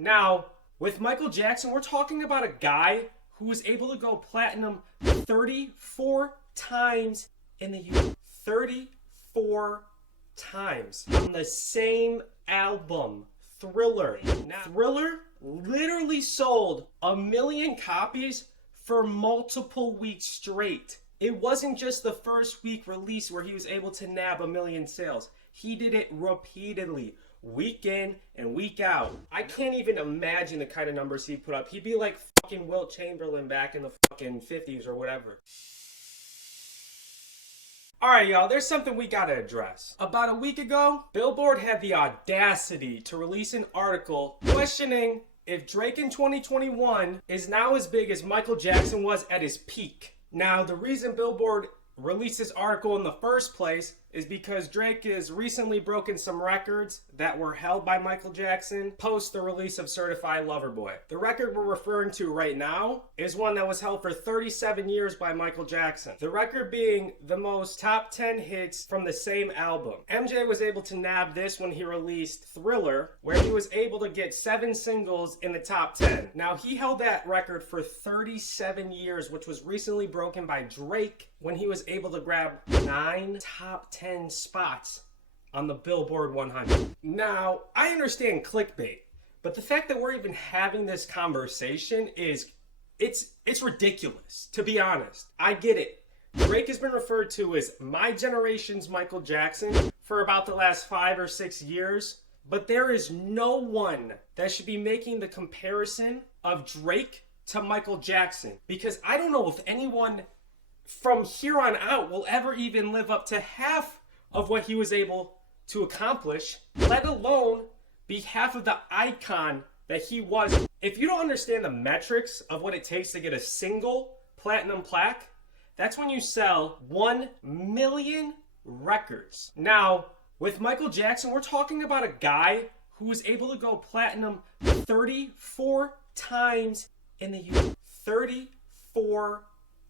Now, with Micahel Jackson, we're talking about a guy who was able to go platinum 34 times in the year. 34 times on the same album, Thriller. Now, Thriller literally sold 1 million copies for multiple weeks straight. It wasn't just the first week release where he was able to nab 1 million sales. He did it repeatedly, week in and week out. I can't even imagine the kind of numbers he put up. He'd be like fucking Wilt Chamberlain back in the fucking 50s or whatever. Alright, y'all, there's something we gotta address. About a week ago, Billboard had the audacity to release an article questioning if Drake in 2021 is now as big as Micahel Jackson was at his peak. Now, the reason Billboard released this article in the first place is because Drake has recently broken some records that were held by Micahel Jackson post the release of Certified Lover Boy. The record we're referring to right now is one that was held for 37 years by Micahel Jackson. The record being the most top 10 hits from the same album. MJ was able to nab this when he released Thriller, where he was able to get 7 singles in the top 10. Now, he held that record for 37 years, which was recently broken by Drake when he was able to grab 9 top 10 spots on the Billboard 100. Now, I understand clickbait, but the fact that we're even having this conversation is, it's ridiculous, to be honest. I get it. Drake has been referred to as my generation's Micahel Jackson for about the last 5 or 6 years, but there is no one that should be making the comparison of Drake to Micahel Jackson, because I don't know if anyone from here on out will ever even live up to half of what he was able to accomplish, let alone be half of the icon that he was. If you don't understand the metrics of what it takes to get a single platinum plaque, that's when you sell 1 million records. Now, with Micahel Jackson, we're talking about a guy who was able to go platinum 34 times in the year. 34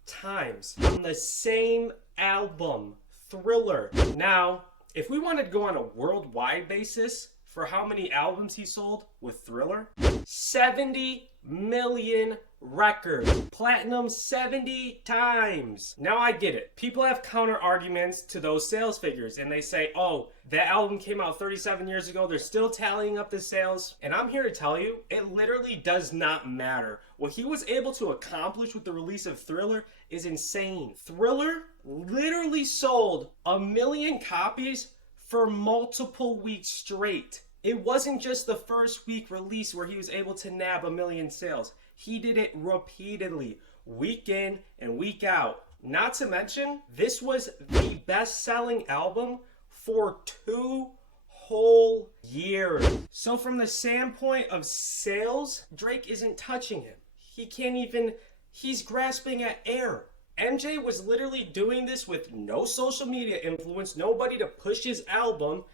times on the same album, Thriller. Now, if we wanted to go on a worldwide basis for how many albums he sold with Thriller, 70 million records. Platinum 70 times. Now, I get it. People have counter arguments to those sales figures, and they say, oh, that album came out 37 years ago. They're still tallying up the sales. And I'm here to tell you, it literally does not matter. What he was able to accomplish with the release of Thriller is insane. Thriller literally sold 1 million copies for multiple weeks straight. It wasn't just the first week release where he was able to nab 1 million sales. He did it repeatedly, week in and week out. Not to mention, this was the best-selling album for 2 whole years. So from the standpoint of sales, Drake isn't touching him. He can't even, he's grasping at air. MJ was literally doing this with no social media influence, nobody to push his album,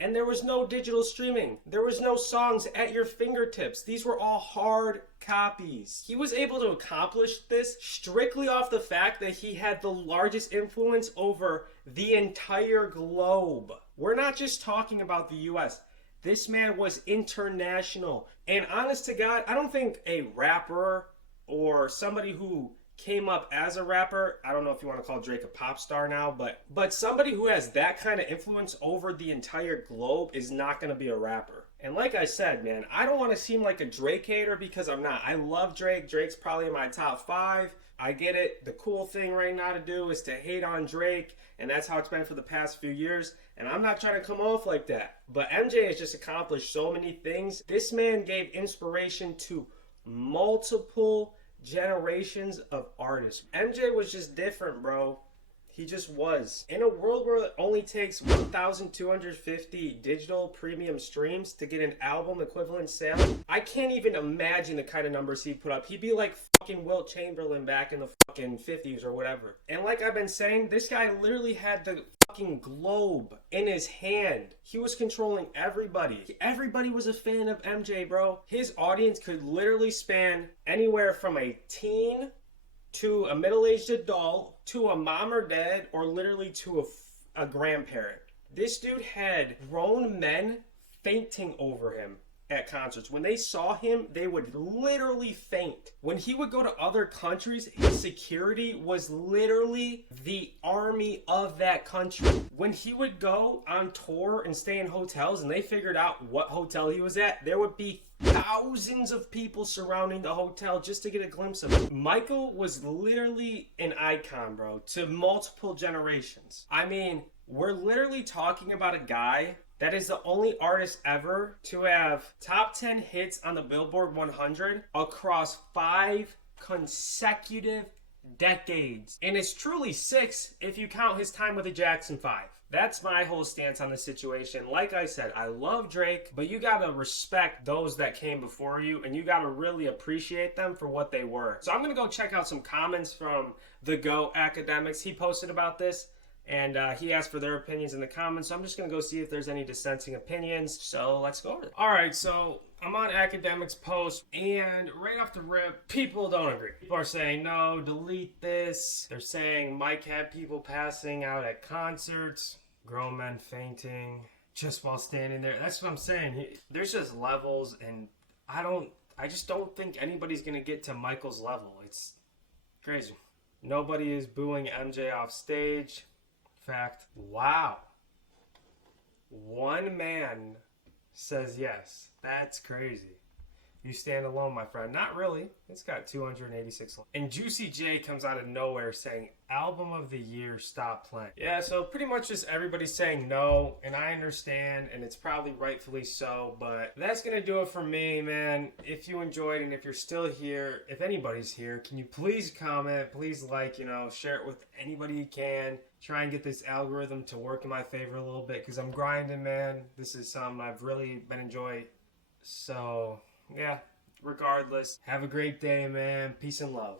and there was no digital streaming. There was no songs at your fingertips. These were all hard copies. He was able to accomplish this strictly off the fact that he had the largest influence over the entire globe. We're not just talking about the US. This man was international. And honest to God, I don't think a rapper or somebody who came up as a rapper, I don't know if you want to call Drake a pop star now, but somebody who has that kind of influence over the entire globe is not going to be a rapper. And like I said, man, I don't want to seem like a Drake hater because I'm not. I love Drake. Drake's probably in my top 5. I get it. The cool thing right now to do is to hate on Drake, and that's how it's been for the past few years. And I'm not trying to come off like that. But MJ has just accomplished so many things. This man gave inspiration to multiple generations of artists. MJ was just different, bro. He just was. In a world where it only takes 1,250 digital premium streams to get an album equivalent sale, I can't even imagine the kind of numbers he put up. He'd be like fucking Wilt Chamberlain back in the fucking 50s or whatever. And like I've been saying, this guy literally had the fucking globe in his hand. He was controlling everybody. Everybody was a fan of MJ, bro. His audience could literally span anywhere from a teen to a middle-aged adult to a mom or dad or literally to a grandparent. This dude had grown men fainting over him at concerts. When they saw him, they would literally faint. When he would go to other countries, his security was literally the army of that country. When he would go on tour and stay in hotels and they figured out what hotel he was at, there would be thousands of people surrounding the hotel just to get a glimpse of him. Michael was literally an icon, bro, to multiple generations. I mean, we're literally talking about a guy that is the only artist ever to have top 10 hits on the Billboard 100 across 5 consecutive decades. And it's truly 6 if you count his time with the Jackson 5. That's my whole stance on the situation. Like I said, I love Drake, but you gotta respect those that came before you, and you gotta really appreciate them for what they were. So I'm gonna go check out some comments from the Go Academics. He posted about this, and he asked for their opinions in the comments. So I'm just gonna go see if there's any dissenting opinions. So let's go over it. All right, so I'm on Academics post, and right off the rip, people don't agree. People are saying, no, delete this. They're saying Mike had people passing out at concerts, grown men fainting just while standing there. That's what I'm saying. There's just levels, and I just don't think anybody's gonna get to Michael's level. It's crazy. Nobody is booing MJ off stage. Fact. Wow. One man says yes. That's crazy. You stand alone, my friend. Not really. It's got 286 likes. And Juicy J comes out of nowhere saying, album of the year, stop playing. Yeah, so pretty much just everybody's saying no, and I understand, and it's probably rightfully so, but that's going to do it for me, man. If you enjoyed, and if you're still here, if anybody's here, can you please comment, please like, share it with anybody you can. Try and get this algorithm to work in my favor a little bit, because I'm grinding, man. This is something I've really been enjoying. So yeah, regardless, have a great day, man. Peace and love.